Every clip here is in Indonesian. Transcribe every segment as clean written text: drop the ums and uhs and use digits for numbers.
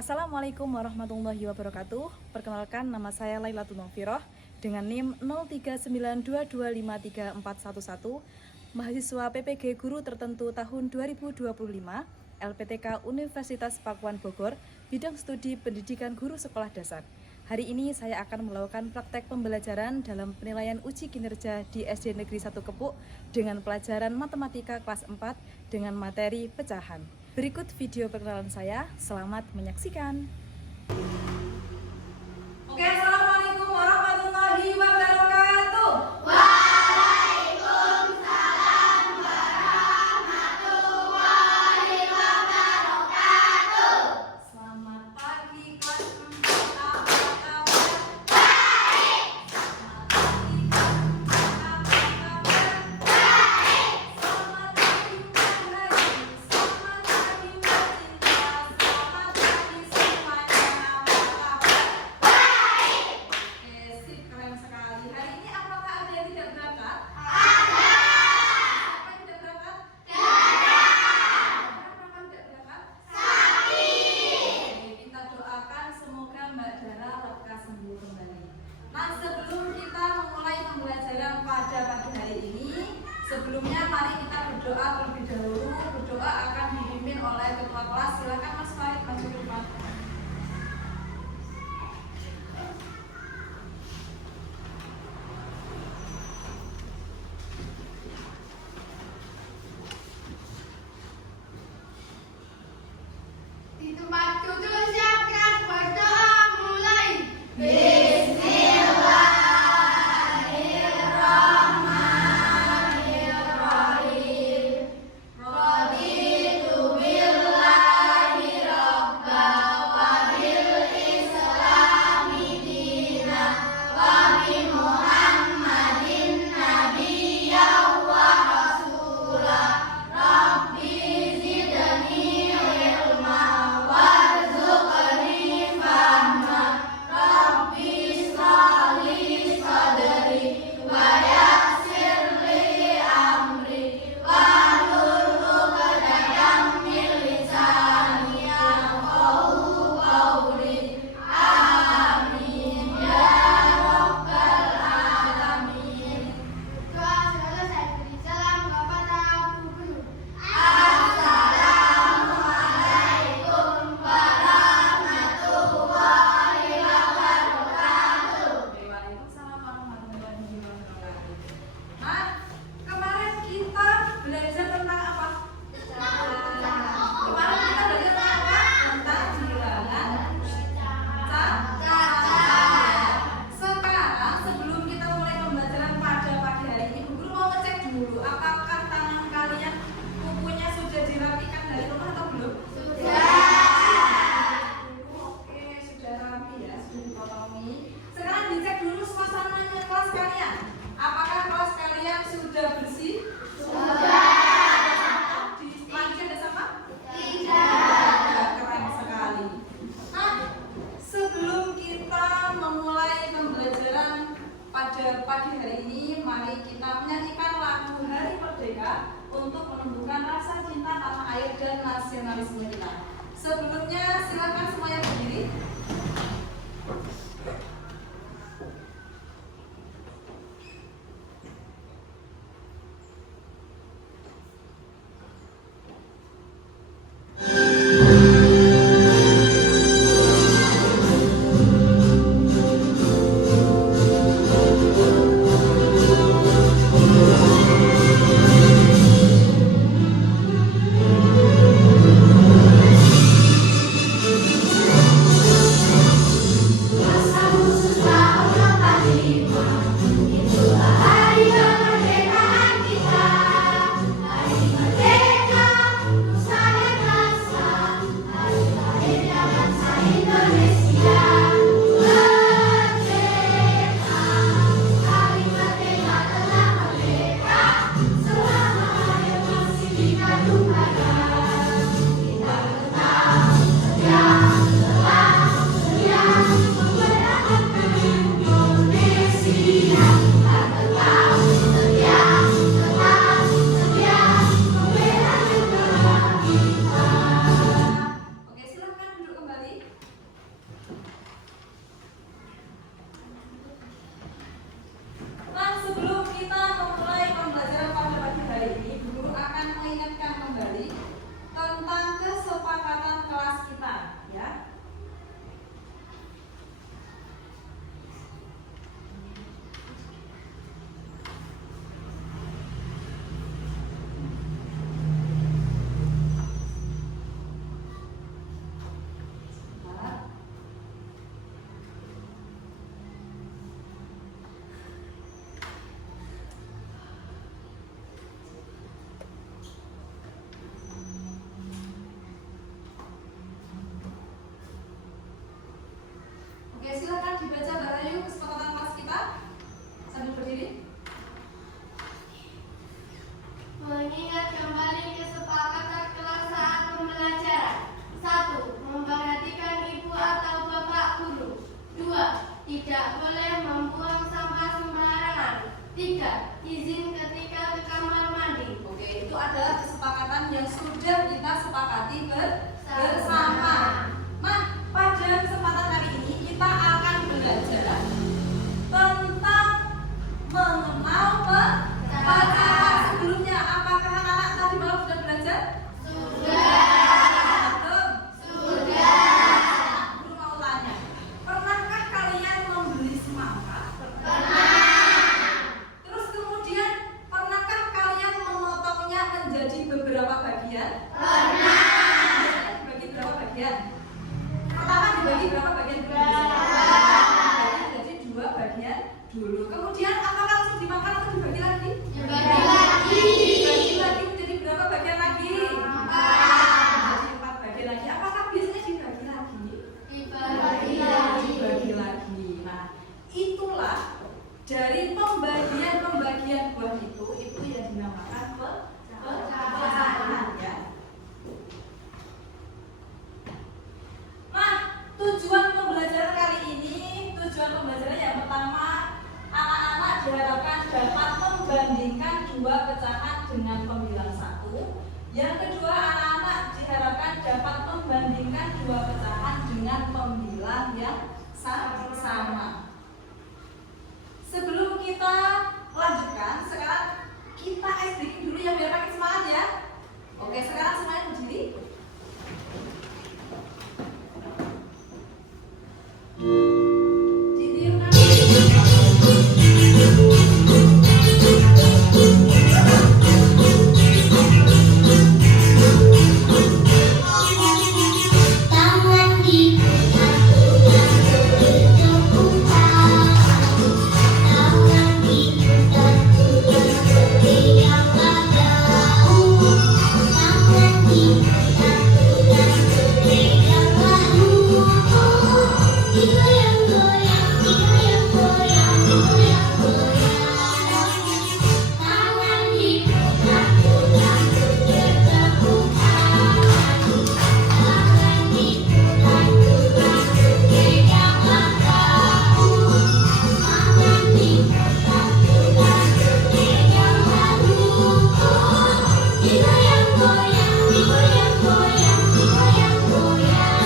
Assalamualaikum warahmatullahi wabarakatuh. Perkenalkan, nama saya Lailatul Nurfiroh dengan NIM 0392253411, mahasiswa PPG Guru Tertentu tahun 2025, LPTK Universitas Pakuan Bogor, bidang studi pendidikan guru sekolah dasar. Hari ini saya akan melakukan praktek pembelajaran dalam penilaian uji kinerja di SD Negeri 1 Kepuk dengan pelajaran matematika kelas 4 dengan materi pecahan. Berikut video perkenalan saya, selamat menyaksikan. Oke, assalamualaikum warahmatullahi wabarakatuh. Waalaikumsalam warahmatullahi wabarakatuh. Selamat pagi kelas 4, apa kabar? Baik. Selamat pagi kelas 4, apa kabar? Baik. Selamat pagi Mbak Haji, selamat pagi Mbak Cinta, selamat pagi semuanya, apa kabar? Baik. Oke, sip, keren sekali. Hari ini apakah ada yang tidak berangkat? Ada. Siapa yang tidak berangkat? Kenapa tidak berangkat? Sakit. Oke, kita doakan semoga Mbak Dara lekas sembuh kembali. Nah, sebelum kita memulai pembelajaran pada pagi hari ini, sebelumnya mari kita berdoa terlebih dahulu. Berdoa akan dipimpin oleh ketua kelas. Silakan Mas Farid maju ke depan. Di tempat duduk siapkan berdoa mulai. Bismillahirrahmanirrahim. Raditu billahi rabba wa bil islami dina wa bi Muhammadin nabiyya wa rasula. Rabbi zidni ilma wa Oke, silakan dibaca Mbak Rayu kesepakatan kelas kita sambil berdiri. Mengingat kembali kesepakatan kelas saat pembelajaran. 1. Memperhatikan ibu atau bapak guru. 2. Tidak boleh membuang sampah sembarangan. 3. Izin ketika ke kamar mandi. Oke, itu adalah kesepakatan yang sudah kita sepakati bersama. Nah, pada kesempatan hari ini kita akan belajar tentang mengenal membaca. Sebelumnya, apakah anak-anak tadi malam sudah belajar? Sudah. Belum? Sudah. Guru mau tanya, pernahkah kalian membeli semangka? Pernah. Terus kemudian, pernahkah kalian memotongnya menjadi beberapa bagian? Pernah. Dibagi berapa bagian? Pertama dibagi berapa bagian dulu? Jadi 2 bagian dulu. Kemudian apakah langsung dimakan atau dibagi lagi? Dibagi lagi. Dibagi lagi menjadi berapa bagian lagi? 4. Menjadi 4 bagian lagi. Apakah biasanya dibagi lagi? Dibagi lagi. Dibagi lagi. Nah, itulah dari pembagian buah itu yang dinamakan pecahan ya. Nah, tujuan pembelajaran yang pertama, anak-anak diharapkan dapat membandingkan 2 pecahan dengan pembilang 1. Yang kedua, anak-anak diharapkan dapat membandingkan 2 pecahan dengan pembilang yang sama. Sebelum kita lanjutkan, sekarang kita SD dulu ya biar makin semangat ya. Oke, sekarang semuanya berdiri. Tangan diputar-putar, tangan diputar-putar seperti yang ada. Tangan diputar-putar seperti yang lalu. Digoyang-goyang, digoyang-goyang, digoyang-goyang. Tangan diputar-putar bergetar-getar. Tangan diputar-putar seperti yang ada. Tangan diputar-putar seperti yang lalu. Digoyang-goyang, digoyang-goyang, digoyang-goyang.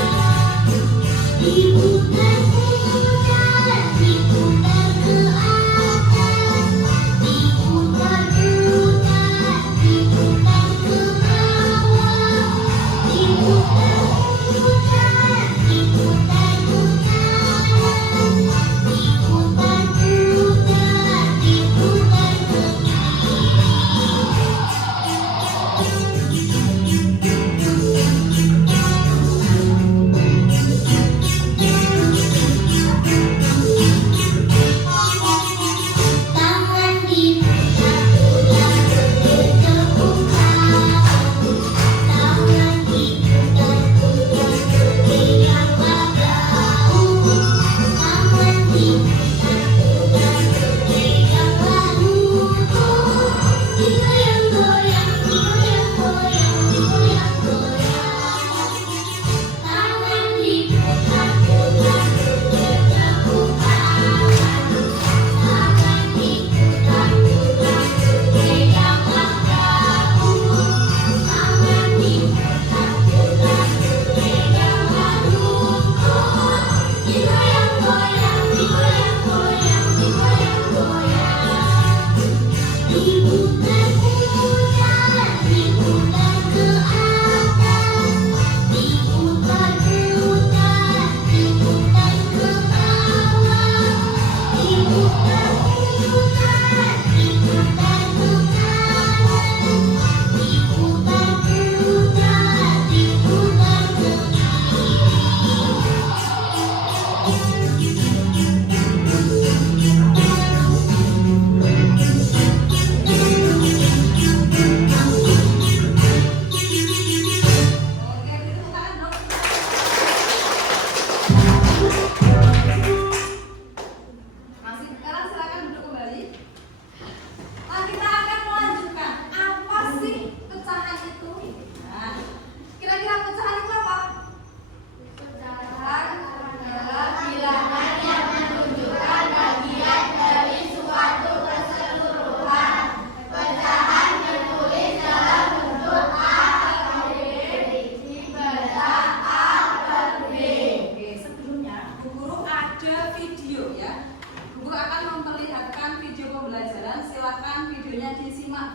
Diputar-putar, diputar ke atas. Diputar-putar, diputar ke bawah. Diputar-putar, diputar ke kanan. Diputar-putar, diputar ke kiri.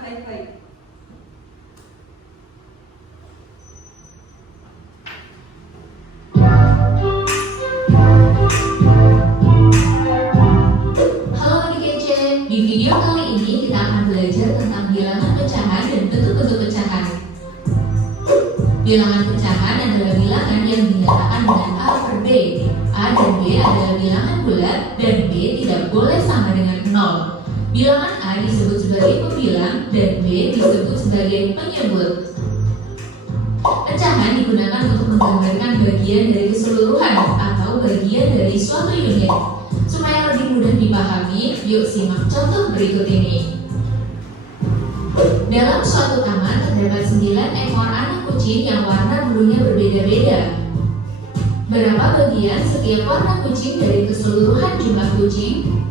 baik-baik. Halo adik kece, di video kali ini kita akan belajar tentang bilangan pecahan dan bentuk-bentuk pecahan. Bilangan pecahan adalah bilangan yang dinyatakan dengan A per B. A dan B adalah bilangan bulat dan B tidak boleh sama dengan 0. Bilangan A disebut sebagai pembilang dan B disebut sebagai penyebut. Pecahan digunakan untuk menggambarkan bagian dari keseluruhan atau bagian dari suatu unit. Supaya lebih mudah dipahami, yuk simak contoh berikut ini. Dalam suatu taman terdapat 9 ekor anak kucing yang warna bulunya berbeda-beda. Berapa bagian setiap warna kucing dari keseluruhan jumlah kucing?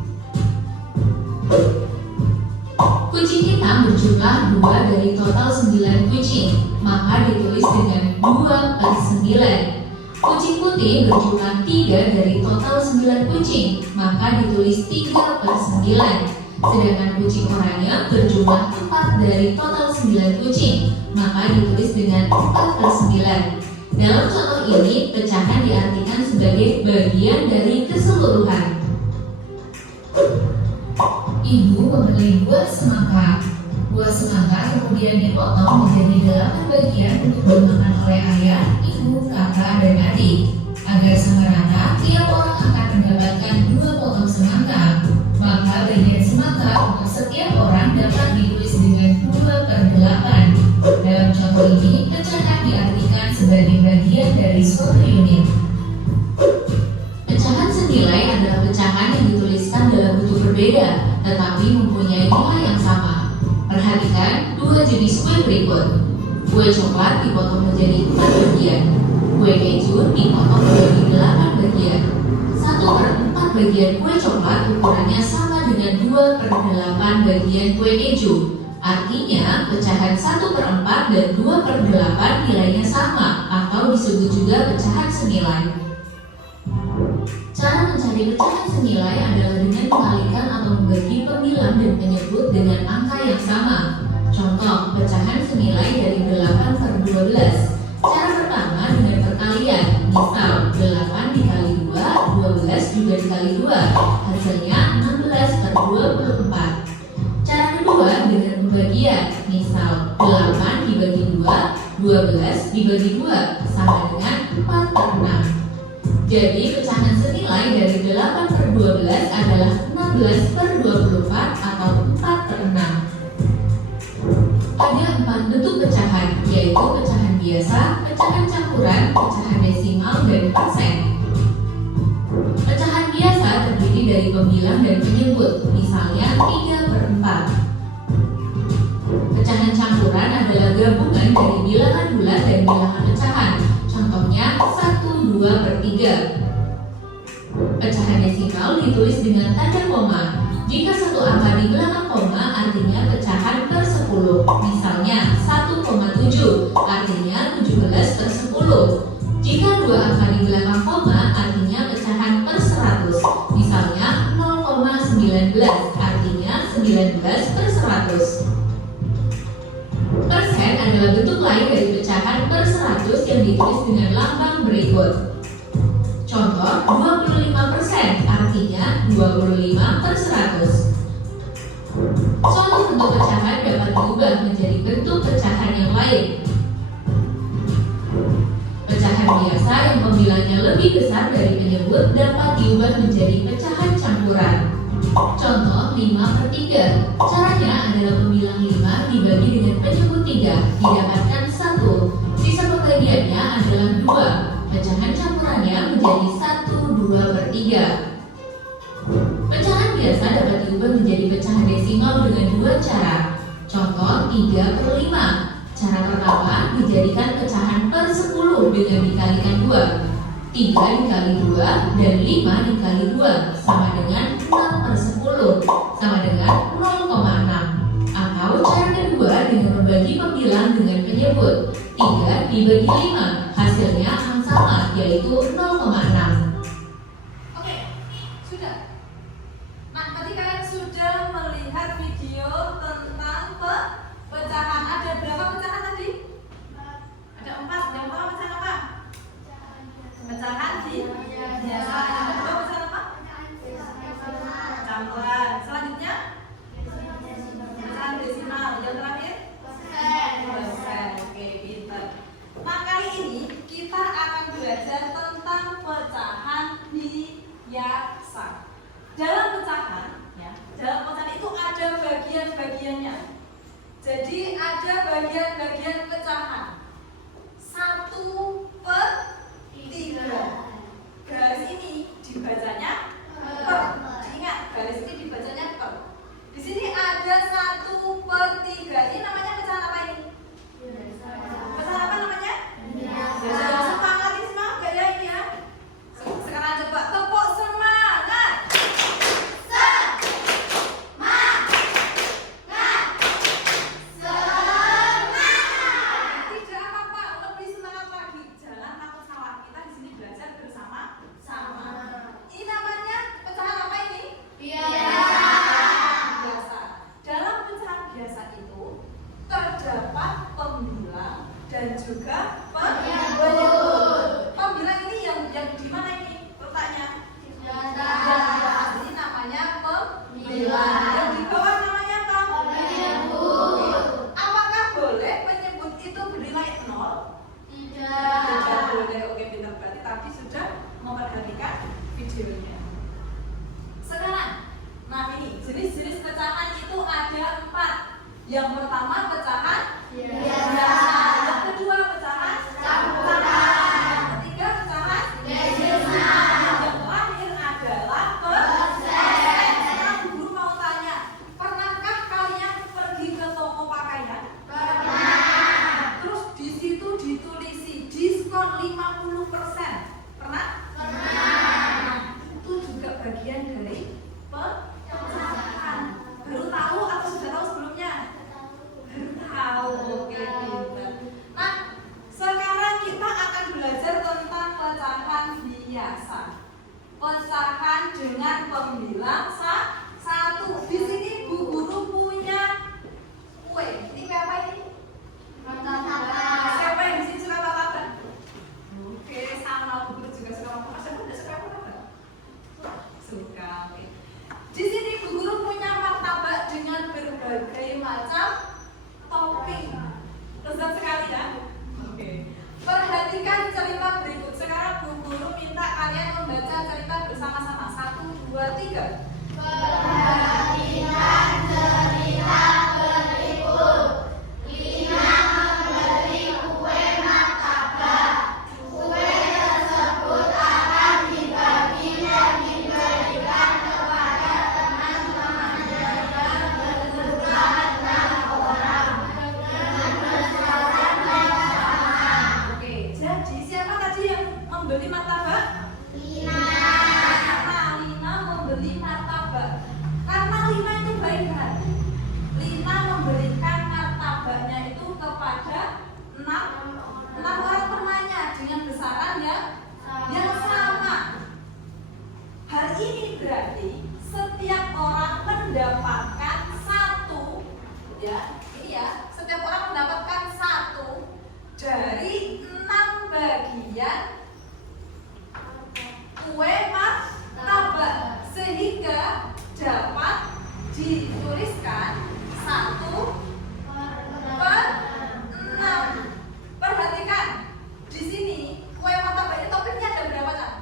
Kucing hitam berjumlah 2 dari total 9 kucing, maka ditulis dengan 2 per 9. Kucing putih berjumlah 3 dari total 9 kucing, maka ditulis 3 per 9. Sedangkan kucing oranye berjumlah 4 dari total 9 kucing, maka ditulis dengan 4 per 9. Dalam contoh ini, pecahan diartikan sebagai bagian dari keseluruhan. Ibu membeli buah semangka. Buah semangka kemudian dipotong menjadi 8 bagian untuk dimakan oleh ayah, ibu, kakak, dan adik. Agar sama rata, tiap orang akan mendapatkan 2 potong semangka. Maka bagian semangka untuk setiap orang dapat ditulis dengan 2 per 8. Dalam contoh ini, pecahan diartikan sebagai bagian dari suatu unit. Pecahan senilai adalah pecahan yang dituliskan dalam bentuk berbeda, tetapi mempunyai nilai yang sama. Perhatikan 2 jenis kue berikut. Kue coklat dipotong menjadi 4 bagian. Kue keju dipotong menjadi 8 bagian. 1 per 4 bagian kue coklat ukurannya sama dengan 2 per 8 bagian kue keju. Artinya, pecahan 1 per 4 dan 2 per 8 nilainya sama, atau disebut juga pecahan senilai. Cara mencari pecahan senilai adalah dengan mengalihkan atau membagi pembilang dan penyebut dengan angka yang sama. Contoh, pecahan senilai dari 8 per 12. Cara pertama dengan perkalian, misal 8 dikali 2, 12 juga dikali 2, hasilnya 16 per 24. Cara kedua dengan pembagian, misal 8 dibagi 2, 12 dibagi 2, sama dengan 4 per 6. Jadi pecahan senilai dari 8 per 12 adalah 16 per 24 atau 4 per 6. Ada 4 bentuk pecahan, yaitu pecahan biasa, pecahan campuran, pecahan desimal, dan persen. Pecahan biasa terdiri dari pembilang dan penyebut, misalnya 3 per 4. Pecahan campuran adalah gabungan dari bilangan bulat dan bilangan pecahan, contohnya 1, 2 per 3. Pecahan desimal ditulis dengan tanda koma. Jika satu angka di belakang koma artinya pecahan per 10. Misalnya 1,7 artinya 17 per 10. Jika dua angka di belakang koma artinya pecahan per 100. Misalnya 0,19 artinya 19 per 100. Persen adalah bentuk lain dari pecahan per 100 yang ditulis dengan lambang berikut. Contoh 25% artinya 25 per 100. Suatu bentuk pecahan dapat diubah menjadi bentuk pecahan yang lain. Pecahan biasa yang pembilangnya lebih besar dari penyebut dapat diubah menjadi pecahan campuran. Contoh 5 per 3. Caranya adalah pembilang 5 dibagi dengan penyebut 3 didapatkan 1. Sisa pembagiannya adalah 2. Pecahan campurannya menjadi 1, 2 per 3. Pecahan biasa dapat diubah menjadi pecahan desimal dengan 2 cara. Contoh 3 per 5. Cara pertama dijadikan pecahan per 10 dengan dikalikan 2. 3 dikali 2 dan 5 dikali 2 sama dengan 6 per 10 sama dengan 0,6. Atau cara kedua dengan membagi pembilang dengan penyebut 3 dibagi 5, hasilnya akan sama, yaitu 0,6. Oke, sudah. Nah, tadi kalian sudah melihat video tentang kecilnya. Sekarang, nah ini jenis-jenis pecahan itu ada 4. Yang pertama pecahan biasa, yang kedua pecahan campuran, yang ketiga pecahan yang terakhir adalah persen. Sekarang guru mau tanya, pernahkah kalian pergi ke toko pakaian? Pernah. Terus di situ ditulisi diskon 50%. Pernah? Pernah. Itu juga bagian dari pecahan. Baru tahu atau sudah tahu sebelumnya? Baru tahu. Oke, pintar. Nah, sekarang kita akan belajar tentang pecahan biasa. Pecahan dengan pembilang 1. Di sini Bu Guru punya kue. Ini kue apa ini? Siapa yang di sini suka martabak? Oke, sama Bu Guru juga suka martabak. Siapa tidak suka martabak? Suka. Oke. Di sini Bu Guru punya martabak dengan berbagai macam topping. Lezat sekali ya. Oke. Perhatikan cerita berikut. Sekarang Bu Guru minta kalian membaca cerita bersama-sama. 1, 2, 3. Perhatikan cerita berikut. Lina membeli kue martabak. Kue tersebut akan dibagi dan diberikan kepada teman-temannya yang berjumlah 6 orang dengan besaran yang sama. Oke, jadi siapa tadi yang membeli martabak? Lina. Karena Lina membeli martabak. Karena Lina itu baik hati. Lina memberikan martabaknya itu kepada 6 orang temannya dengan besaran yang sama. Hal ini berarti setiap orang mendapatkan 1, ya, ini ya, setiap orang mendapatkan 1 dari 6 bagian kue martabak, sehingga dapat dituliskan 1/6. Perhatikan di sini kue martabak ini toppingnya ada berapa kan?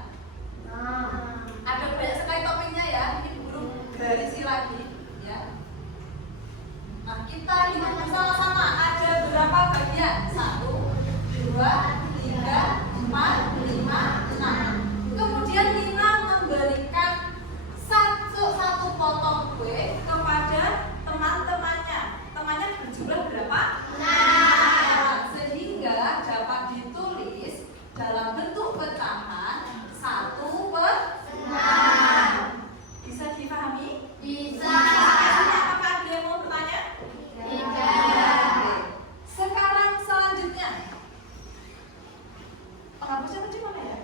Ada banyak sekali toppingnya ya. Ini guru garisi lagi ya. Nah, kita hitung bersama-sama ada berapa bagian? 1, 2, 3, 4, 5, 6. Kemudian Lina memberikan satu potong kue kepada teman-temannya. Temannya berjumlah berapa? 6. Sehingga dapat ditulis dalam bentuk pecahan 1/6. Bisa dipahami? Bisa. Apakah ada yang mau bertanya? Tidak. Sekarang selanjutnya, penghapusnya di mana ya?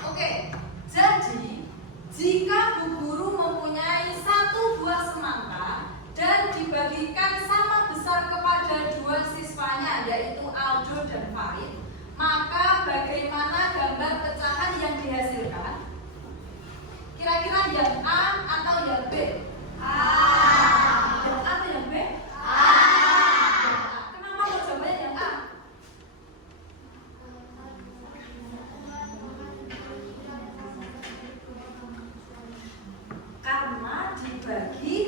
Oke, jadi jika Bu Guru mempunyai 1 buah semangka dan dibagikan sama besar kepada 2 siswanya, yaitu Aldo dan Farid, maka bagaimana gambar pecahan yang dihasilkan? Kira-kira yang A atau yang B? Yang A atau yang B? Kenapa kok jawabannya yang A? Karena dibagi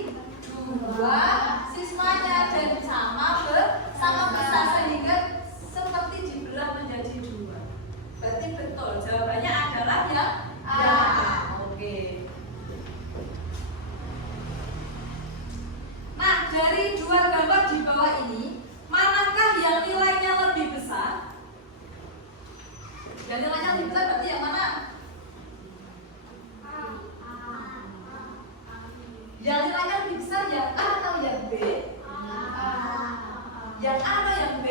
2 siswanya dan sama besar, sehingga seperti dibelah menjadi 2. Berarti betul jawabannya adalah yang A. Oke. Nah, dari 2 gambar di bawah ini, manakah yang nilainya lebih besar? Yang nilainya lebih besar berarti yang mana? Yang nilainya lebih besar yang A atau yang B? Yang A atau yang B?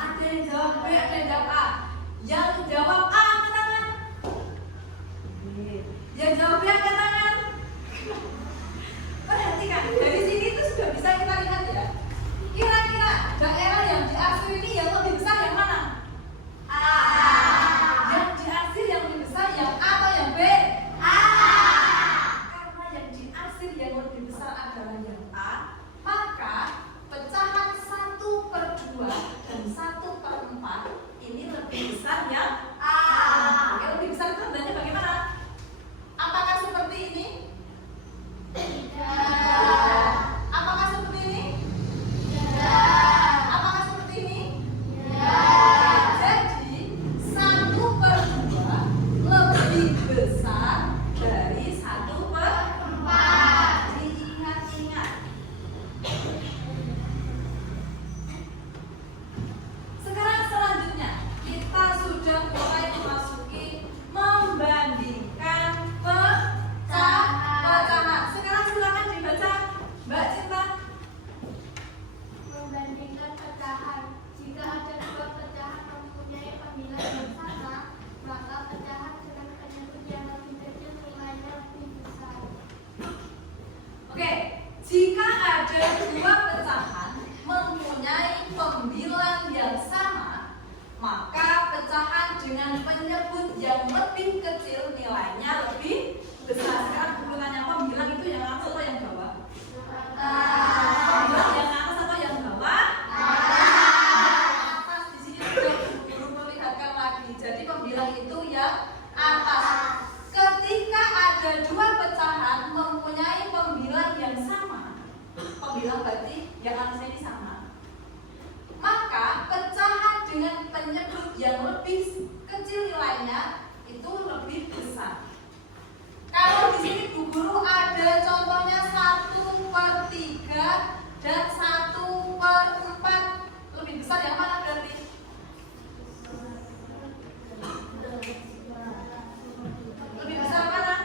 Ada yang jawab B, ada yang jawab A. Yang jawab A angkat tangan. Yang jawab B angkat tangan. Perhatikan, dari sini itu sudah bisa kita lihat ya. Kira-kira daerah yang diaksui ini yang lebih besar yang mana? A. bilang itu yang atas. Ketika ada dua pecahan mempunyai pembilang yang sama, pembilang berarti yang atasnya ini sama, maka pecahan dengan penyebut yang lebih kecil nilainya itu lebih besar. Kalau di sini Bu Guru ada contohnya 1/3 dan 1/4, lebih besar yang mana berarti? Lebih besar mana?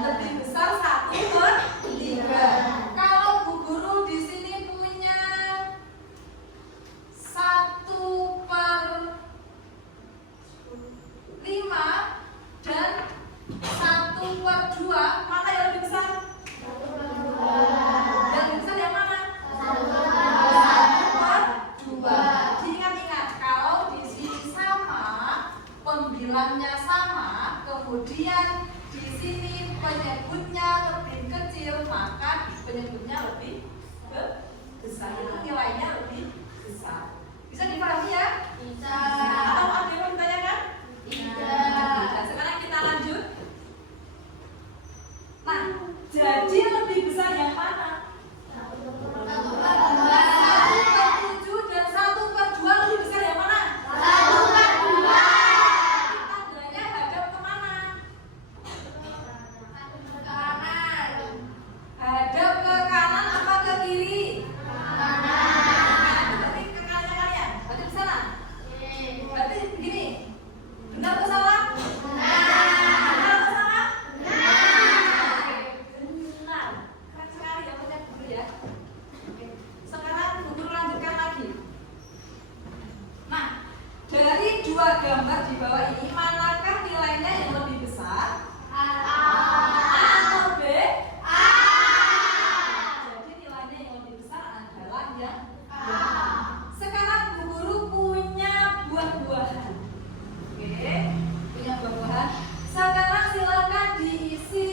Lebih besar 1/3. Kalau Bu Guru di sini punya 1/5 dan 1/2, mana yang lebih besar? Yang lebih besar yang mana? 1/2. Diingat-ingat, kalau di sini sama, pembilangnya sama, kemudian di sini penyebutnya lebih kecil, maka penyebutnya lebih besar. Itu nilainya lebih besar. Bisa dipahami ya? Bisa. Atau ada yang mau ditanyakan? Nah, sekarang kita lanjut. Nah, jadi lebih besar yang mana? 1/7 dan 1/2 lebih besar yang mana? Tandanya hadap kemana? Hadap ke kanan apa ke kiri? Berarti ke kanan kalian. Berarti ke sana. Berarti begini. Benar atau salah? Benar atau salah? Oke, benar. Keren sekali ya punya guru ya. Oke. Sekarang guru lanjutkan lagi. Nah, dari dua gambar di bawah ini, manakah nilainya yang lebih besar? A atau B? Jadi nilainya yang lebih besar adalah yang A. Sekarang Bu Guru punya buah-buahan. Oke, punya buah-buahan. Sekarang silakan diisi.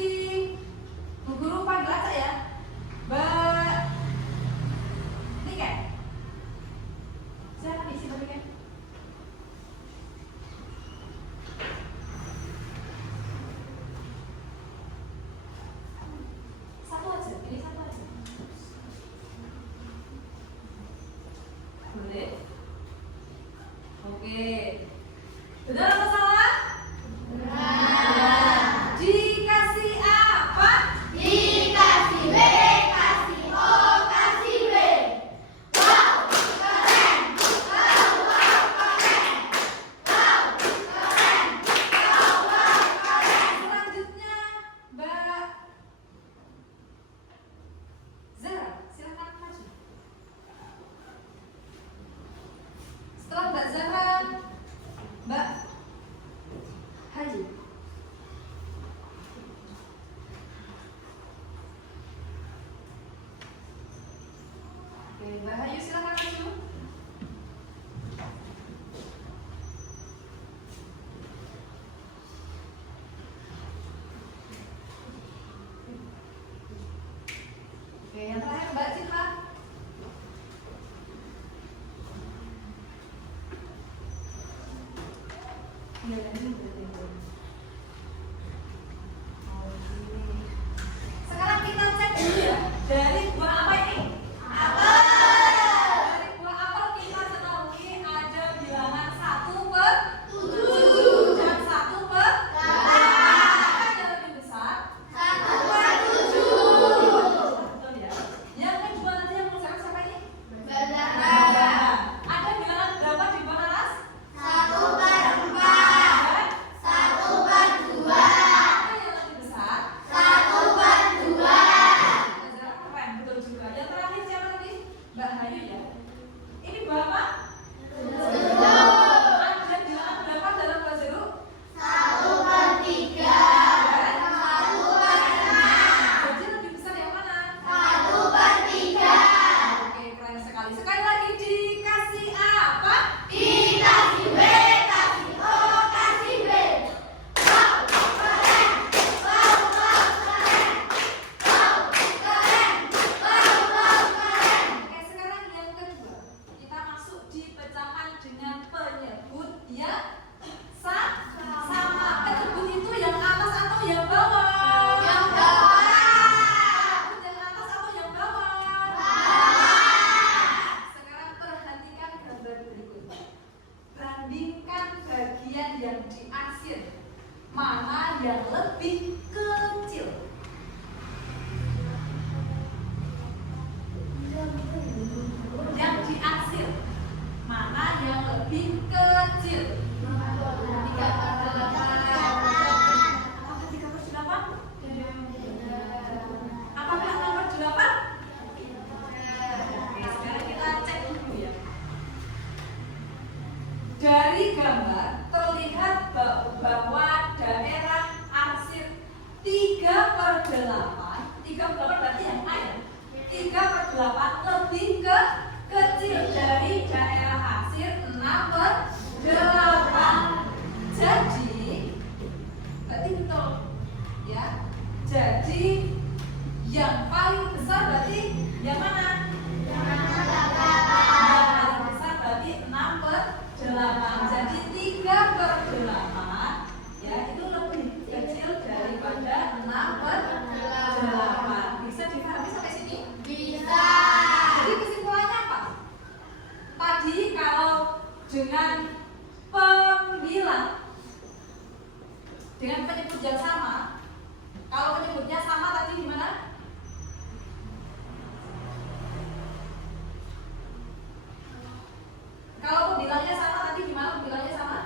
Bu Guru panggil aja ya. Mbak Niken. Silakan diisi Mbak Niken. Satu aja, ini satu aja. Boleh? Oke. Benar atau salah? Benar. Dikasih apa? Dikasih B, kasih O, kasih B. Wow, keren. Wow, wow, keren. Wow, keren. Wow, wow, keren. Selanjutnya Mbak Zara, silakan maju. Setelah Mbak Zara, Mbak Hayu. Oke, Mbak Hayu silakan maju. Oke, yang terakhir Mbak Citra. Sekarang kita cek dulu ya, dari buah apa ini? Apel. Dari buah apel kita ketahui ada bilangan 1/7 dan 1/8. Yang lebih besar 1/7. betul ya. Yang kedua nanti yang mengucapkan siapa ini? Benar. Ada bilangan berapa di bawah alas? 1/4. Dan 1/4. diarsir? Mana yang lebih kecil? Yang diarsir. Mana yang lebih kecil? 3/8. Apakah 3/8? Apakah 6/8? Oke, sekarang kita cek dulu ya. Dari gambar terlihat bahwa daerah arsir 3/8, 3/8 berarti yang A ya. 3/8 lebih kecil dari daerah arsir 6/8. Jadi berarti betul ya. Jadi yang paling besar berarti yang mana? Yang paling besar berarti 6/8. Jadi 3/8 ya itu lebih kecil daripada 6/8. Bisa dipahami sampai sini? Bisa. Jadi kesimpulannya apa? Tadi kalau dengan pembilang dengan penyebut yang sama, kalau penyebutnya sama tadi gimana? Kalau pembilangnya sama tadi gimana? Pembilangnya sama?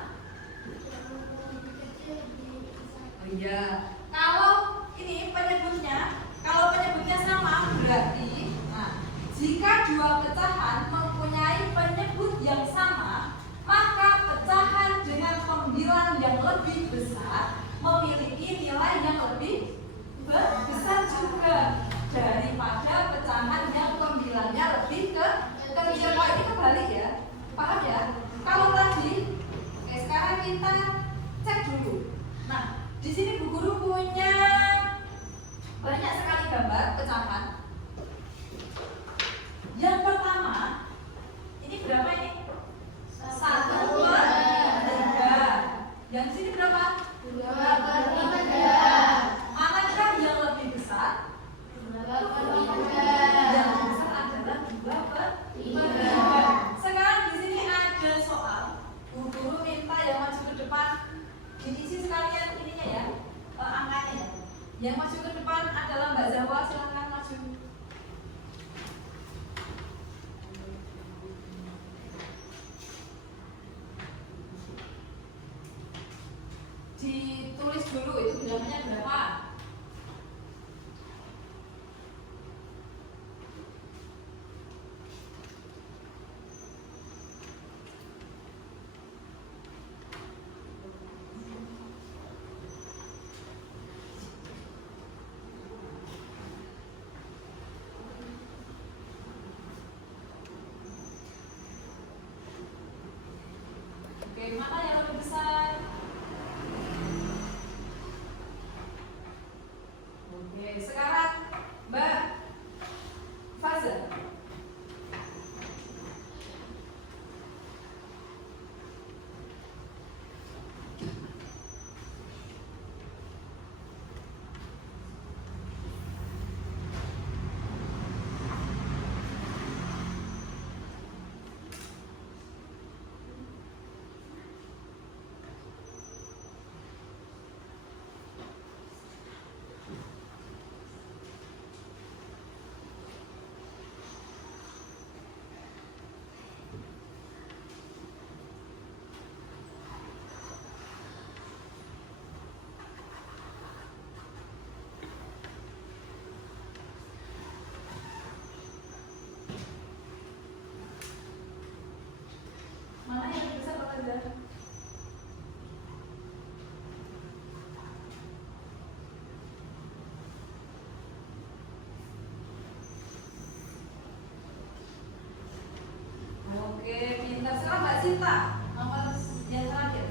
Oh iya. Kalau ini penyebutnya, kalau penyebutnya sama berarti, nah, jika dua pecahan mempunyai penyebut yang sama, maka pecahan dengan pembilang yang lebih besar memiliki nilai yang lebih besar juga daripada pecahan yang pembilangnya lebih kecil. Kalau ini kebalik ya, paham ya? Kalau tadi, sekarang kita cek dulu. Nah, di sini Bu Guru punya banyak sekali gambar pecahan. Yang pertama, ini berapa ini? 1/3. Yang di sini berapa? 2/3. Manakah yang lebih besar? Yang lebih besar adalah 2/3. Sekarang di sini ada soal. Bu Guru minta yang maju ke depan diisi sekalian ininya ya, angkanya ya. Yang maju ke depan adalah Mbak Zahwa, silakan maju. Ditulis dulu itu bilangannya berapa? Oke, mana yang lebih besar? Oke, sekarang Mbak Faza. Mana yang lebih besar Pak Faza? Oke, pintar. Sekarang Mbak Sinta, nomor yang terakhir.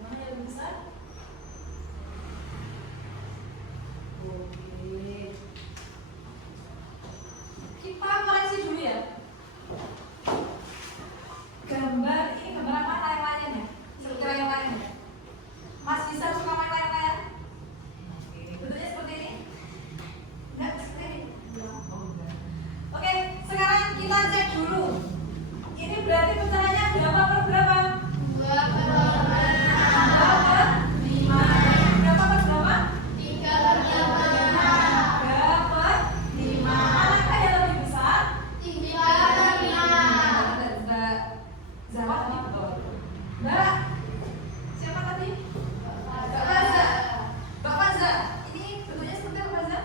Mana yang lebih besar? Oke. kita cek dulu. Ini berarti pecahannya berapa per berapa? 2 per 5. Berapa per berapa? 3 per 5. Manakah yang lebih besar? 3 per 5. Mbak Zawa tadi betul. Mbak, siapa tadi? Mbak Faza. Mbak Faza, ini bentuknya seperti apa, Faza?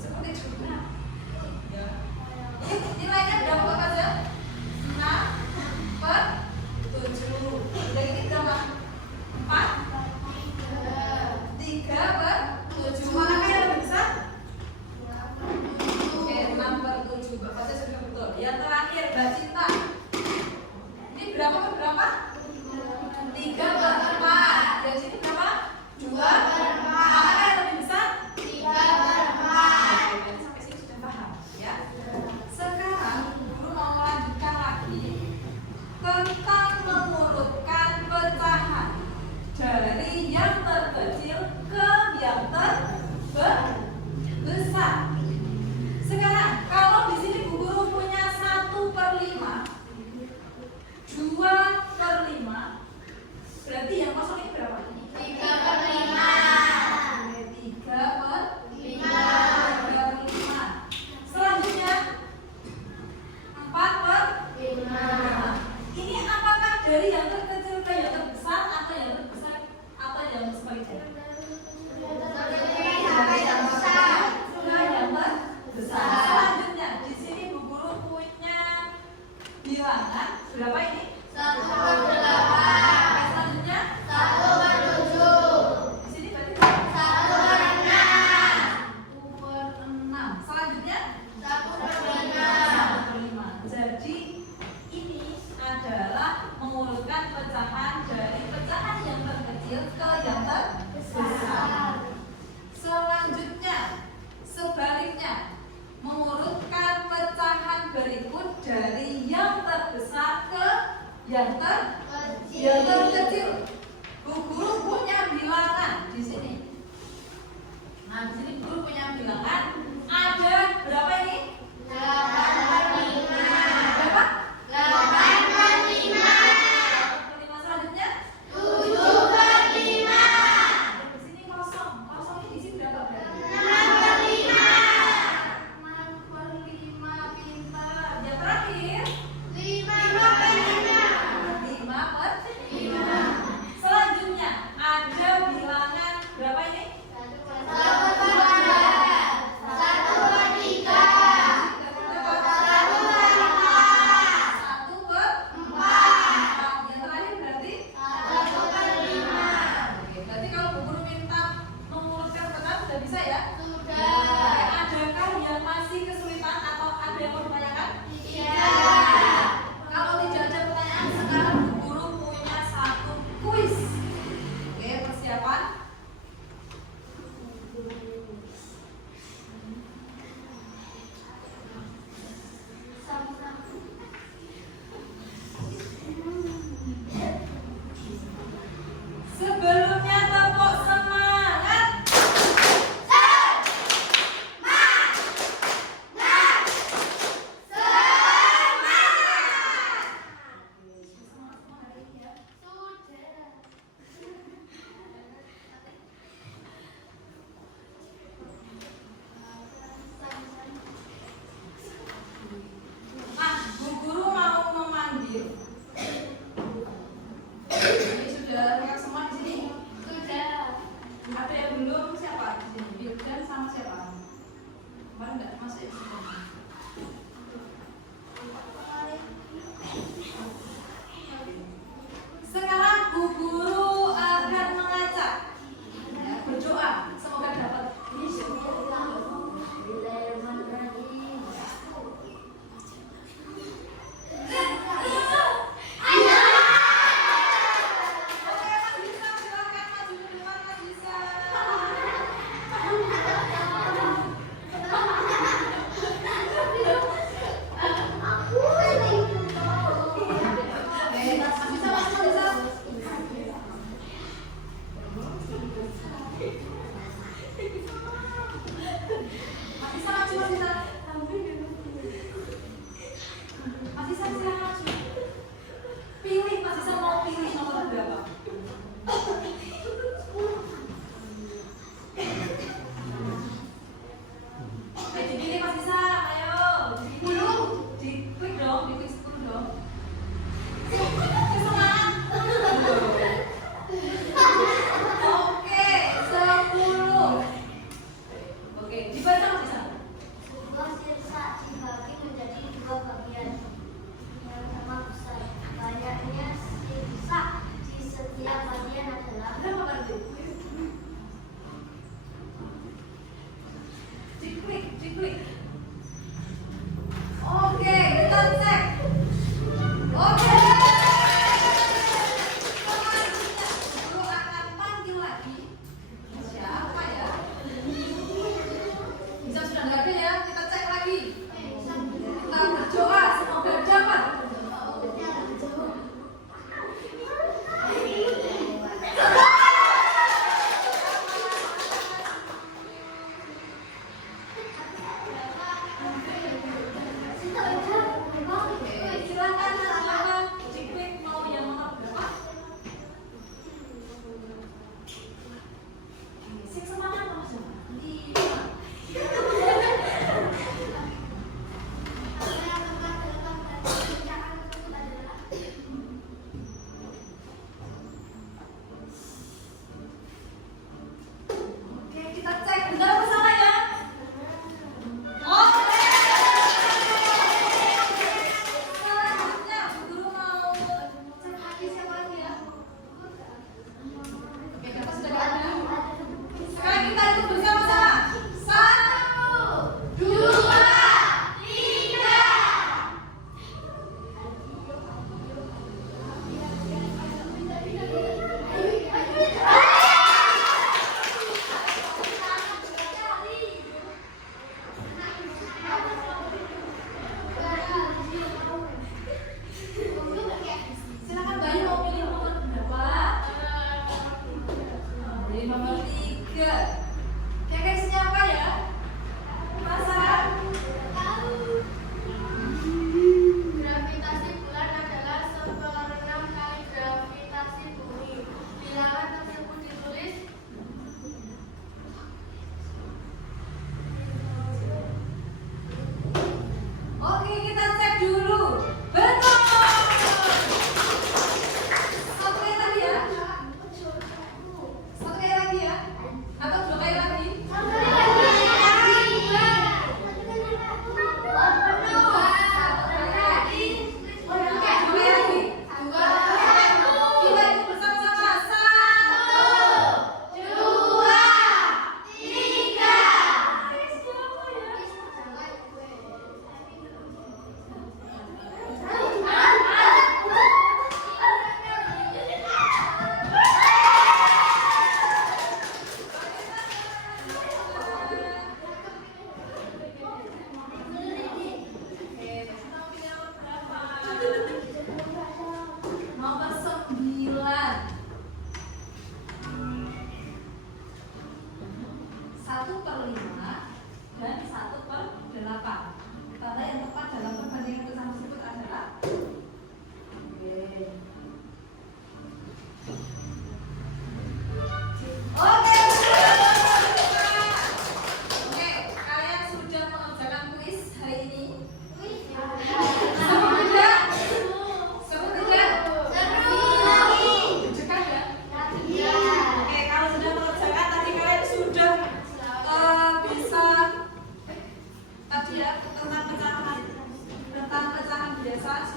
Seperti jurnal. Ya. Ini nilainya berapa, Mbak Faza? 5 per 7. Udah ini berapa? 4? 3 per 7. Manakah yang lebih besar? Oke, 6 per 7. Mbak Faza sudah betul. Yang terakhir, Mbak Cinta. Ini berapa per berapa? 3 per 4. Dari sini berapa? 2 per 4. Manakah yang lebih besar? 3 per 4. Oke, sampai sini sudah paham ya. Sekarang guru mau melanjutkan lagi tentang mengurutkan pecahan dari yang terkecil ke yang terbesar. Sekarang kalau di sini Bu Guru punya 1 per 5, 2 per 5, berarti yang kosong ini berapa? 3 per 5. 3 per 5. 3 per 5. Selanjutnya 4 per 5. 5. Ini apakah dari yang terkecil ke yang terbesar atau yang terbesar atau yang sebaliknya? Yang besar. Sudah yang terbesar. Selanjutnya di sini Bu Guru punya bilangan berapa ini? 1 per 8. Selanjutnya 1 per 7. di sini berarti 1 per 6. 1 per 6. Selanjutnya 1 per 5. 1 per 5. Jadi ini adalah mengurutkan pecahan dari pecahan yang terkecil ke yang terbesar. Selanjutnya, sebaliknya, mengurutkan pecahan berikut dari yang terbesar ke yang terkecil. Bu Guru punya bilangan di sini. Nah, di sini Bu Guru punya bilangan. Ada berapa ini? 8 per 5. Berapa? 8 per 5. 5. Selanjutnya, 7 per 5. di sini kosong. Kosong ini di sini berapa berarti? 6 per 5. 6 per 5, pintar. Yang terakhir 5 per 5. 5 per 5. Selanjutnya ada bilangan berapa ini? 1 per 2. 1 per 3.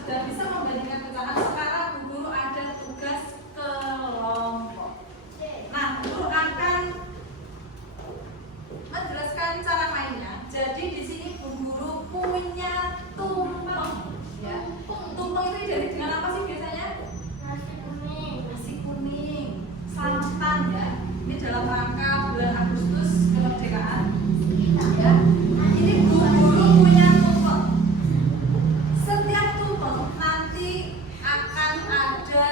sudah bisa membandingkan pecahan, sekarang Bu Guru ada tugas kelompok. Nah, Bu Guru akan menjelaskan cara mainnya. Jadi di sini Bu Guru punya tumpeng, ya. Tumpeng itu jadi dengan apa sih biasanya? Nasi kuning, santan ya. Ini dalam rangka bulan Agustus kemerdekaan. Ya. Ini Bu Guru punya tumpeng. Setiap tumpeng nanti akan ada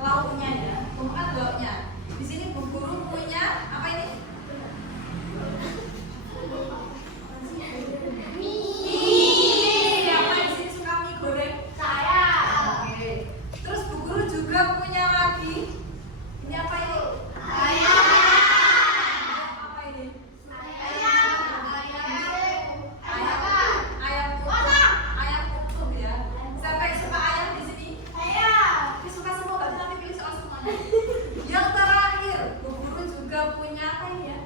lauknya ya. Tumpeng kan lauknya. Di sini Bu Guru punya apa ini? Siapa di sini suka mie goreng? Saya. Oke. Terus Bu Guru juga punya lagi. Ini apa ini? Ayam. Apa ini? Ayam. Ayam utuh ya. Siapa yang suka ayam di sini? Ini suka semua berarti nanti pilih soal semuanya. Yang terakhir, Bu Guru juga punya apa ini ya?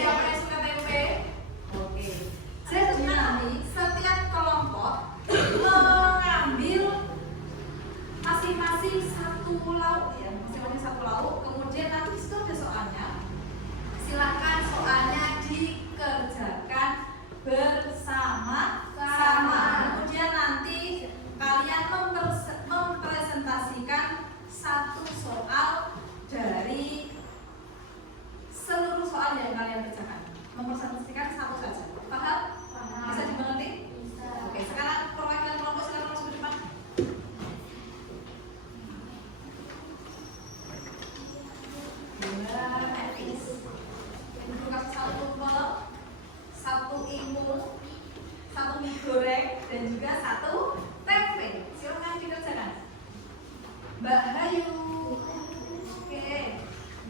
Siapa yang suka tempe? Oke. Jadi nanti setiap kelompok mengambil masing-masing satu lauk ya, masing-masing satu lauk. Kemudian nanti itu ada soalnya. Silakan soalnya dikerjakan bersama-sama. Kemudian nanti kalian mempresentasikan satu soal dari seluruh soal yang kalian kerjakan. Mempresentasikan satu saja. Paham? Bisa dimengerti? Oke, sekarang perwakilan kelompok silakan masuk ke depan. Satu tumpeng, satu imun, satu mie goreng, dan juga satu tempe. Silakan dikerjakan. Mbak Hayu. Oke.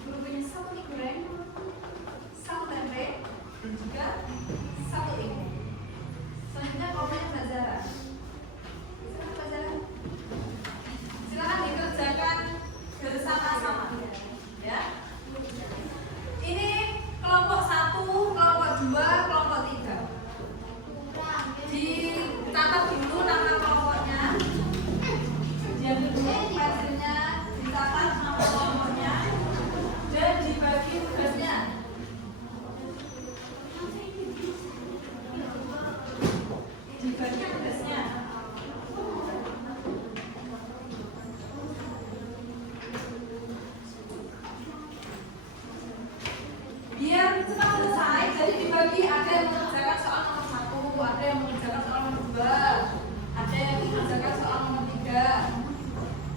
Guru punya satu mie goreng, satu tempe, dan juga satu imun. Selanjutnya kelompoknya Mbak Zara. Silakan Mbak Zara. Silakan dikerjakan bersama-sama. Ya. Ini kelompok 1, kelompok 2, kelompok 3. Dicatat dulu nama kelompoknya. Diam dulu pensilnya, dicatat nama kelompoknya, dan dibagi tugasnya. Dibagi tugasnya. Biar cepat selesai, jadi dibagi, ada yang mengerjakan soal nomor 1, ada yang mengerjakan soal nomor 2, ada yang mengerjakan soal nomor 3.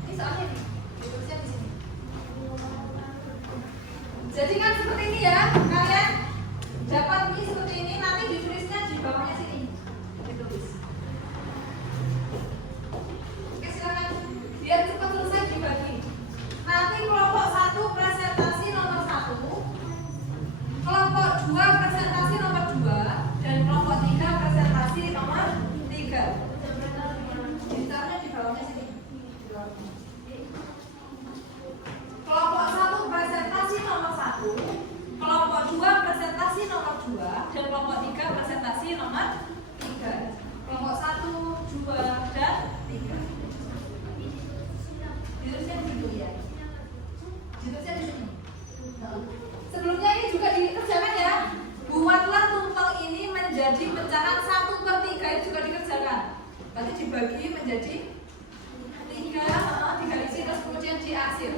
Ini soalnya nih, ditulisnya di sini. Jadi kan seperti ini ya, kalian dapat ini seperti ini, nanti ditulisnya di bawahnya sini. Ditulis. Oke, silakan. Biar cepat selesai dibagi. Nanti kelompok 1 presentasi nomor 1. Kelompok 2 presentasi nomor 2 dan kelompok 3 presentasi nomor 3. Ditaruhnya di bawahnya sini. Kelompok 1 presentasi nomor 1, kelompok 2 presentasi nomor 2 dan kelompok 3 presentasi nomor 3. Kelompok 1, 2 dan 3. Ditulisnya di situ ya. Ditulisnya di sini. Sebelumnya ini juga dikerjakan ya. Buatlah tumpeng ini menjadi pecahan 1/3, itu juga dikerjakan. Nanti dibagi menjadi 3, digaris terus kemudian diarsir.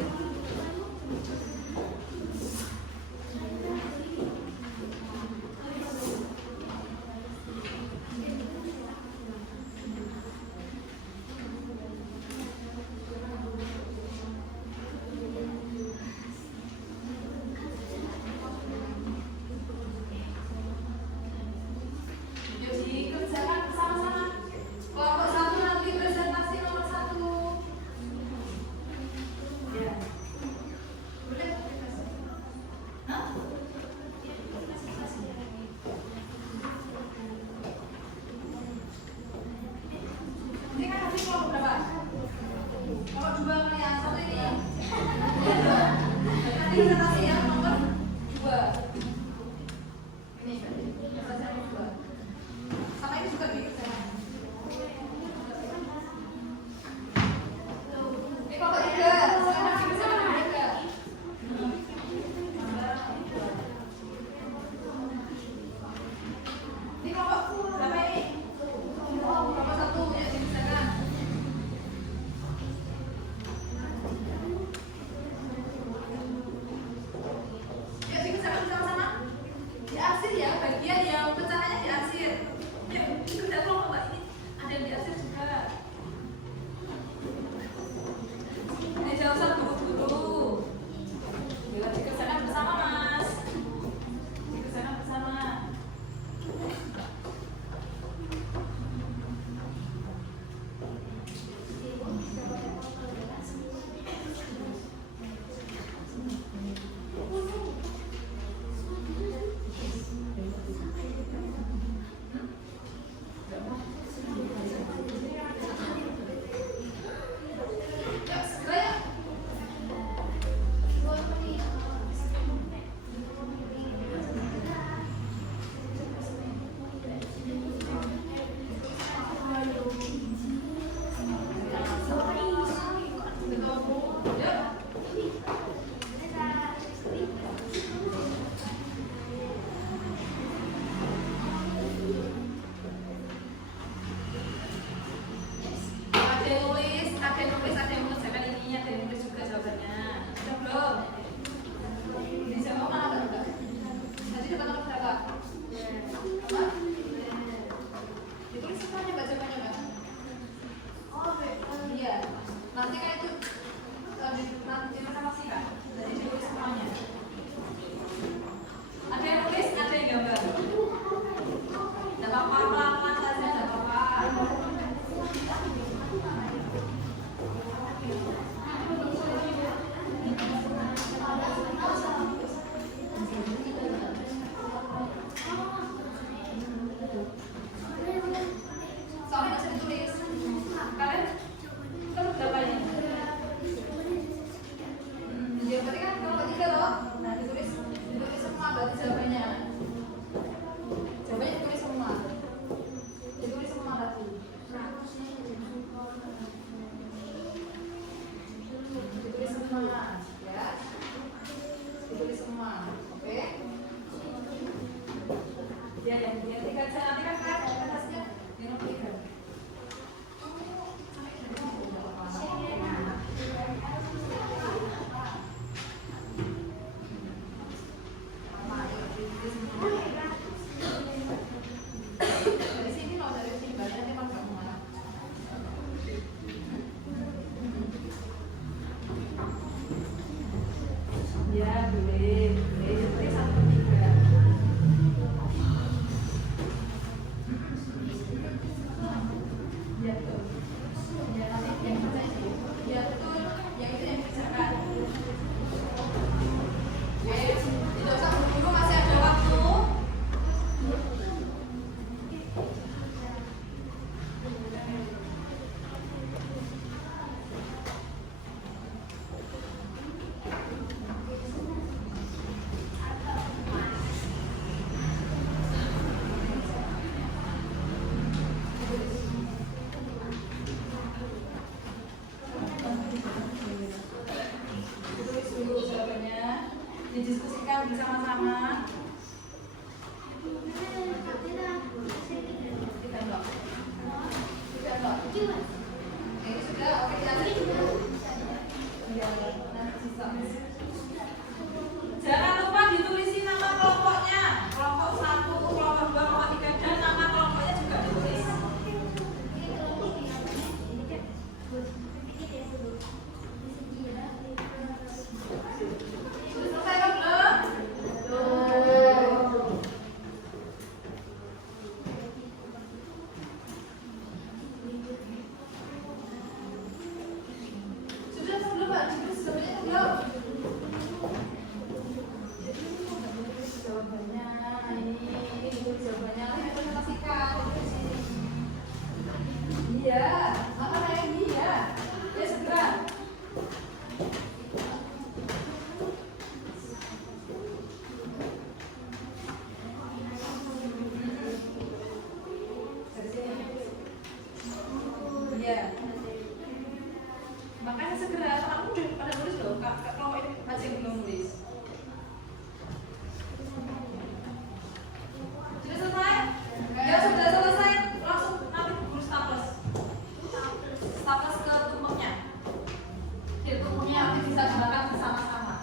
Jadi kerjakan bersama-sama. Kelompok 1 nanti presentasi nomor 1. Ya. Boleh? Hah? Ini kan nanti kelompok berapa? Kelompok 2 kali yang 1 ini. Nanti presentasi yang nomor 2. Ini presentasi nomor 2. Sama ini juga dikerjakan. Iya, makan ayam dia. Ya segera. Iya. Makanya segera, kamu udah pada nulis loh. Kalau ini masih belum nulis. Sudah selesai? Ya sudah selesai. Langsung nanti guru staples. Staples ke tumpengnya. Biar tumpengnya nanti bisa dibakar bersama-sama.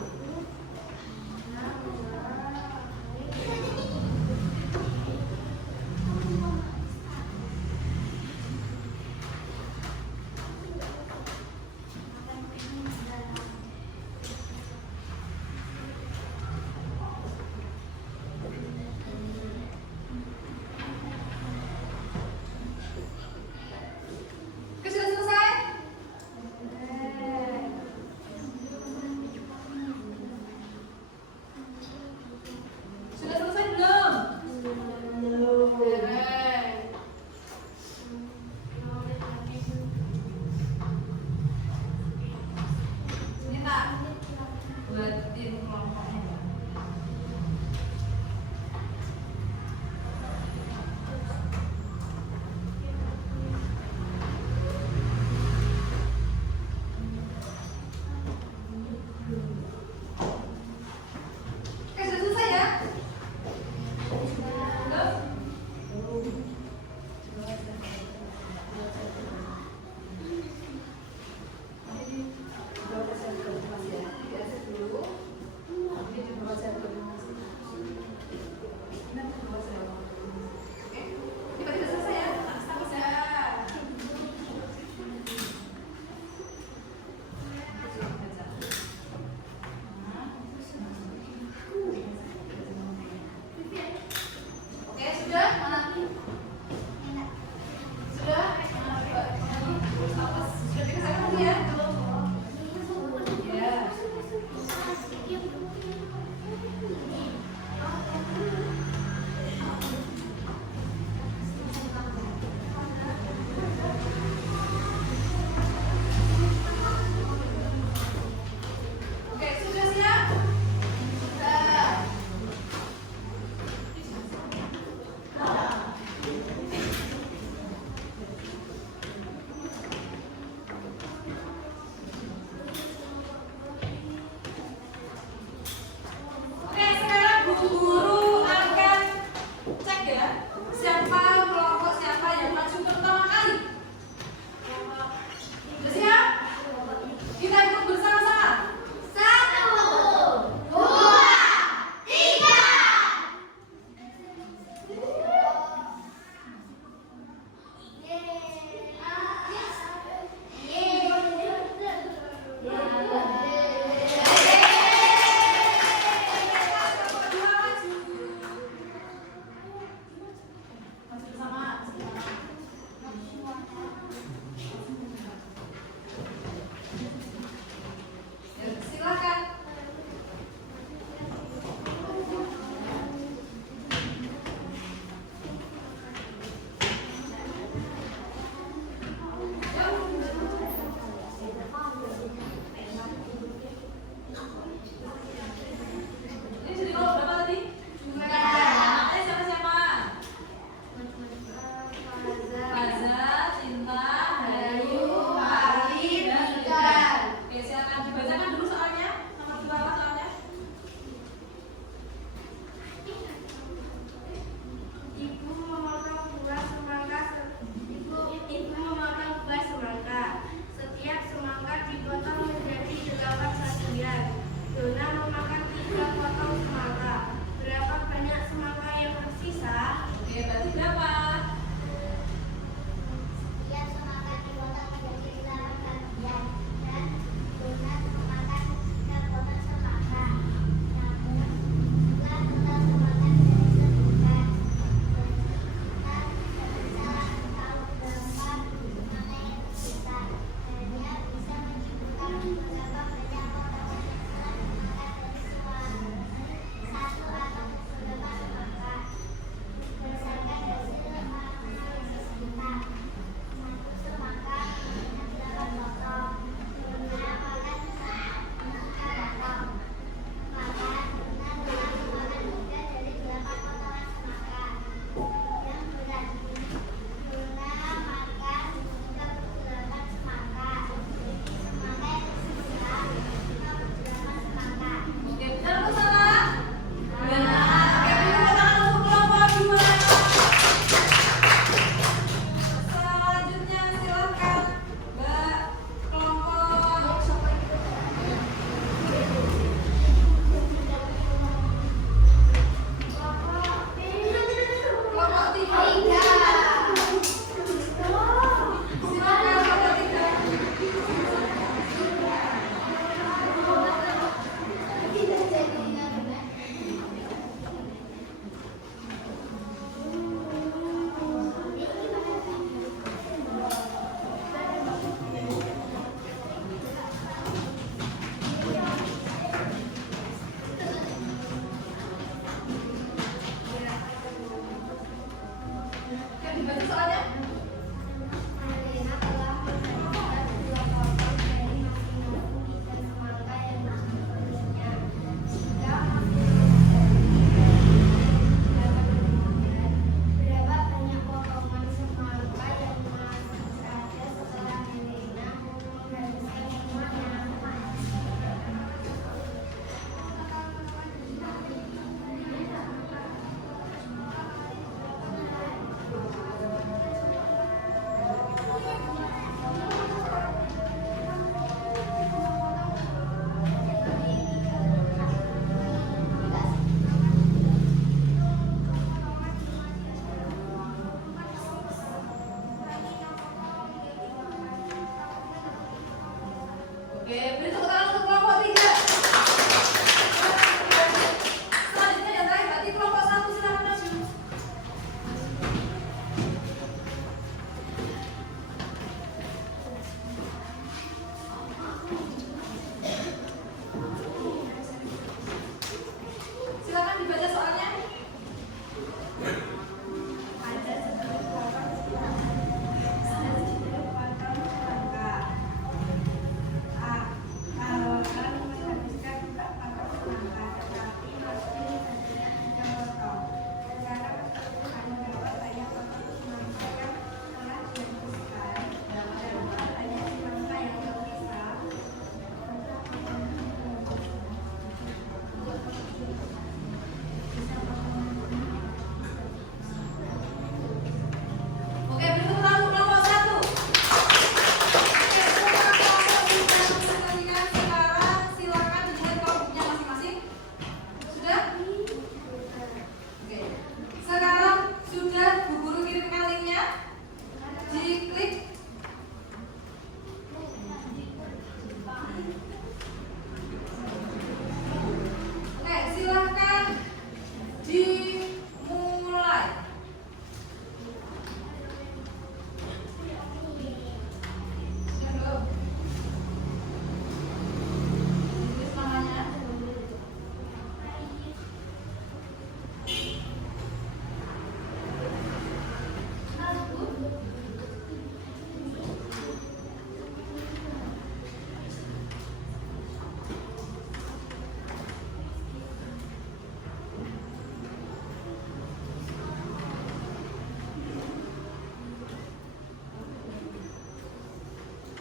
dibaca soalnya. Marlina telah menghabiskan 2 potong dari masing-masing biji semangka yang diberinya. Jika berapa banyak potongan semangka yang masih ada setelah Marlina menghabiskan semuanya? Oke, beri tepuk tangan untuk kelompok 3. Selanjutnya yang terakhir berarti kelompok 1 silakan maju. Silakan dibaca soalnya. Ada 10 potong semangka. Akan menghabiskan 4 potong semangka, tetapi masih ada 3 potong. Sekarang perhatikan berapa banyak potong semangka yang telah dihabiskan dan berapa banyak semangka yang tersisa. Oke, beri tepuk tangan untuk kelompok 1. Oke, semua kelompok sudah mengembalikan. Sekarang silakan dilihat kelompoknya masing-masing. Sudah? Oke. Sekarang sudah Bu Guru kirimkan linknya. Diklik. Oke, silakan dimulai. Sudah belum? Tulis namanya.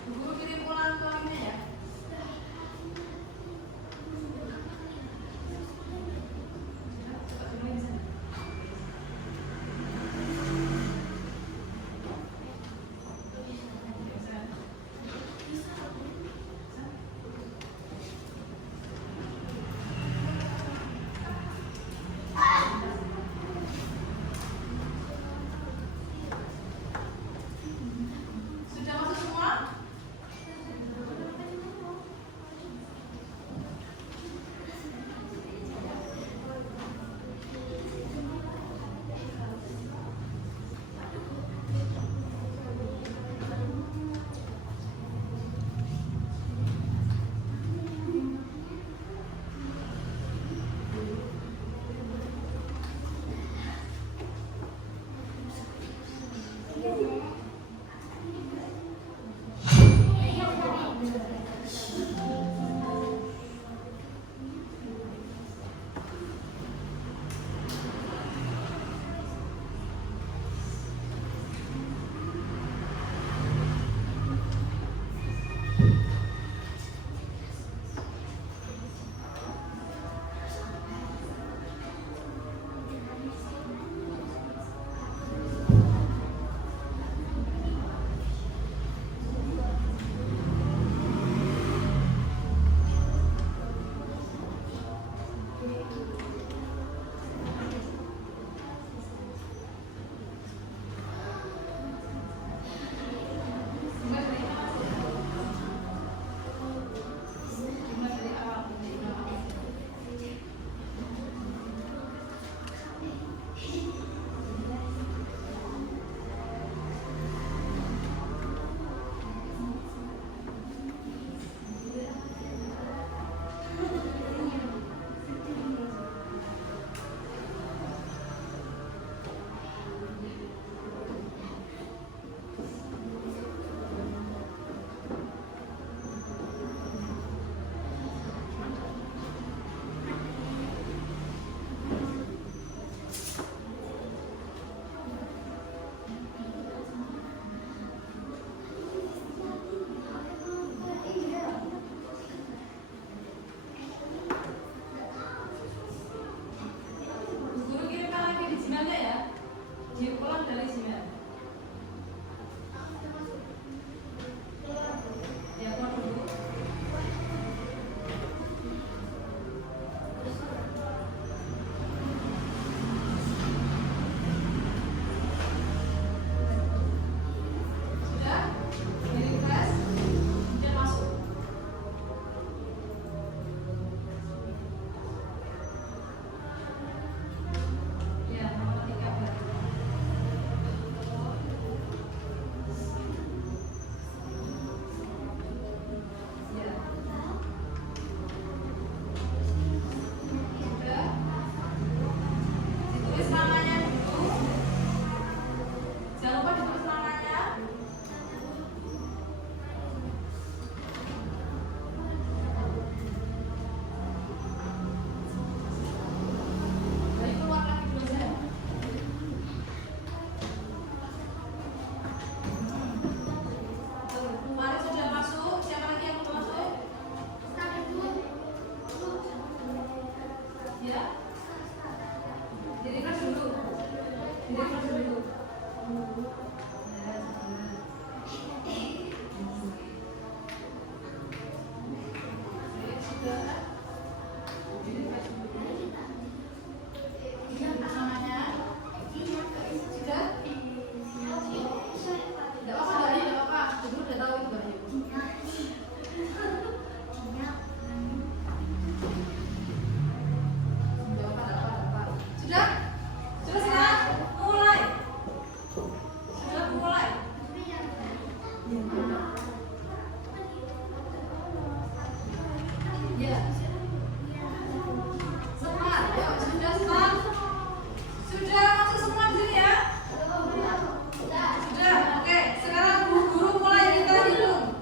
Bu Guru kirim ulang ke linknya ya. Sudah masuk semua? Ya. Semua, ya sudah semua. Sudah masuk semua di sini ya? Sudah, oke. Sekarang guru mulai kita hitung.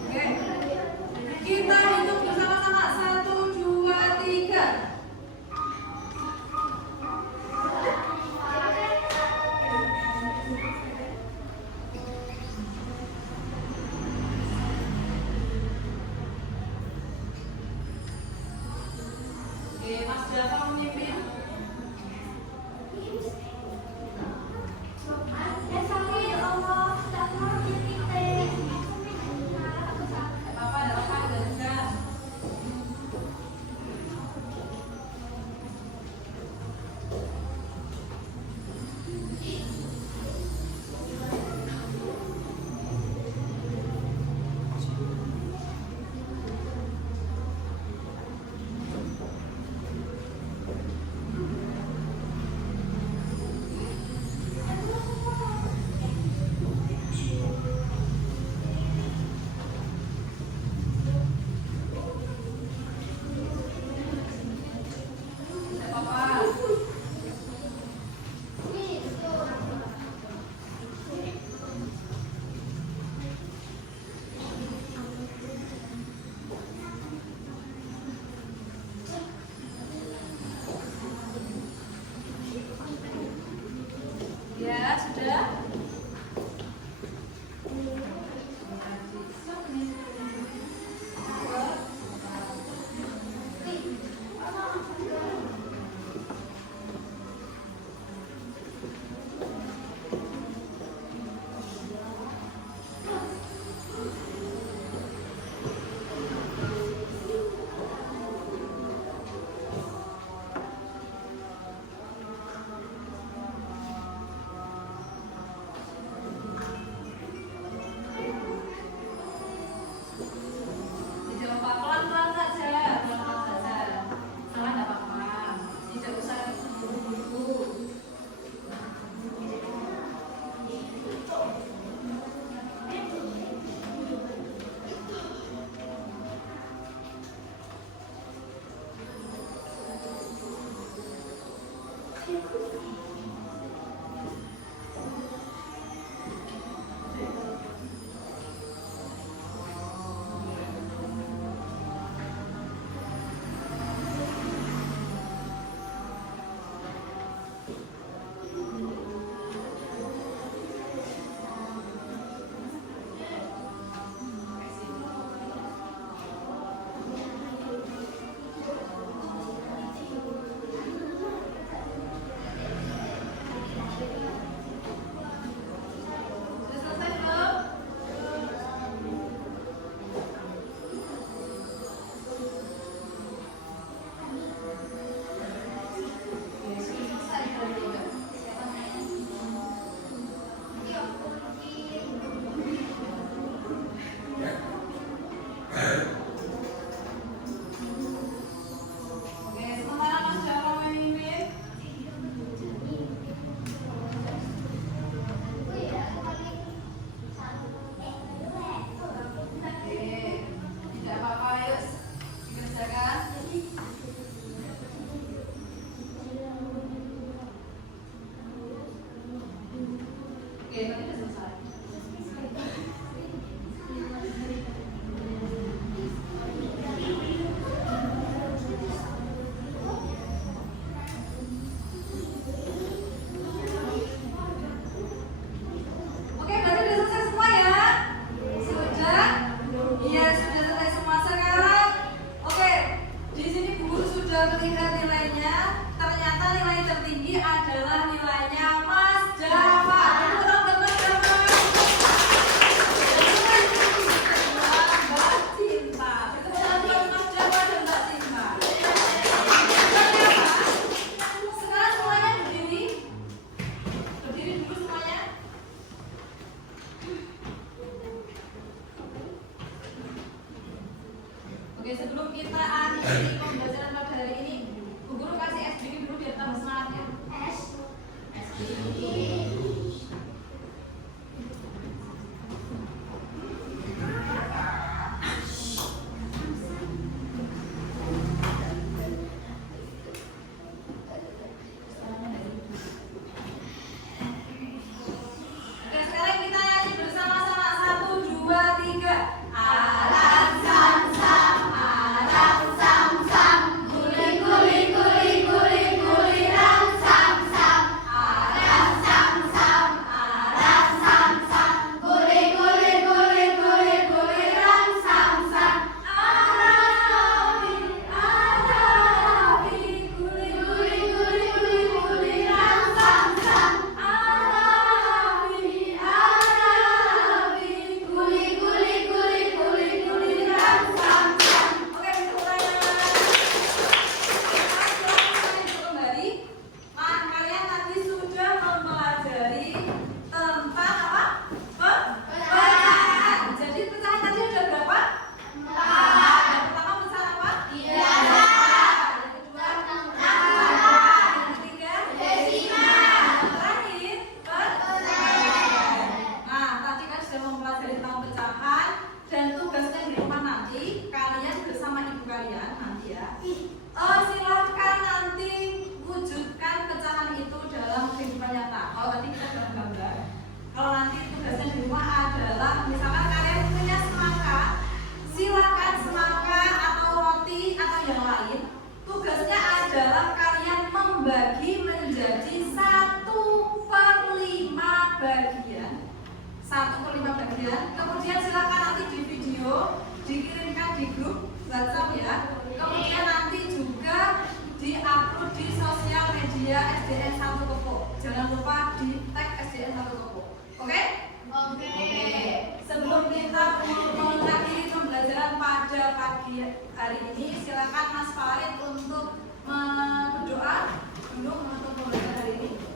Oke. Kita hitung bersama-sama. 1, 2, 3. Oke, Mas Jaka memimpin. Apa ada apa ada juga. Apa? Ya, sudah. Tidak apa, pelan-pelan saja, pelan-pelan saja. Salah nggak apa-apa. Tidak usah buru-buru. Sudah selesai belum? Selesai belum juga? Oke, sementara Mas Jaka memimpin. Oke, tidak apa-apa, ayo dikerjakan. Oke, berarti sudah selesai. Oke, berarti sudah selesai semua ya? Sudah? Iya, sudah selesai semua sekarang. Oke, di sini guru sudah melihat nilainya. Ternyata nilai tertinggi adalah nilainya Mas Java. Tepuk tangan buat Mas Java. Mbak Cinta. Tepuk tangan buat Mas Java dan Mbak Cinta. Sekarang semuanya berdiri. Berdiri dulu semuanya. Oke, sebelum kita akhiri pembelajaran pada hari ini, Bu Guru kasih SBY dulu biar tambah semangat ya. SBY. Oke, sekarang kita nyanyi bersama-sama. 1, 2, 3. Alat sam-sam, alat sam-sam, guli-guli, guli-guli, gulirang sam-sam. Alat sam-sam, alat sam-sam, guli-guli, guli-guli, gulirang sam-sam. Arabi, arabi, guli-guli, guli-guli, gulirang sam-sam. Arabi, arabi, guli-guli, guli-guli, gulirang sam-sam. Oke, tepuk tangan. Kembali. Kalian tadi sudah mempelajari tentang apa? Pecahan. Jadi pecahan tadi ada berapa? 4. Yang pertama pecahan apa? Biasa. Yang kedua angka. Yang ketiga desimal. Yang terakhir persen. Nah, tadi kan sudah mempelajari tentang pecahan dan tugasnya di rumah nanti kalian bersama ibu kalian nanti ya. Silahkan nanti wujudkan pecahan itu dalam kehidupan nyata. Kalau tadi kita sudah gambar. Kalau nanti tugasnya di rumah adalah misalkan kalian punya semangka, silahkan semangka atau roti atau yang lain. Tugasnya adalah kalian membagi menjadi 1/5 bagian. 1/5 bagian. Kemudian silakan nanti di video dikirimkan di grup WhatsApp ya. Kemudian nanti juga di-upload di sosial media SDN 1 Kepo. Jangan lupa di tag SDN 1 Kepo. Oke? Oke. Sebelum kita mengakhiri pembelajaran pada pagi hari ini, silakan Mas Farid untuk berdoa untuk menutup pembelajaran hari ini.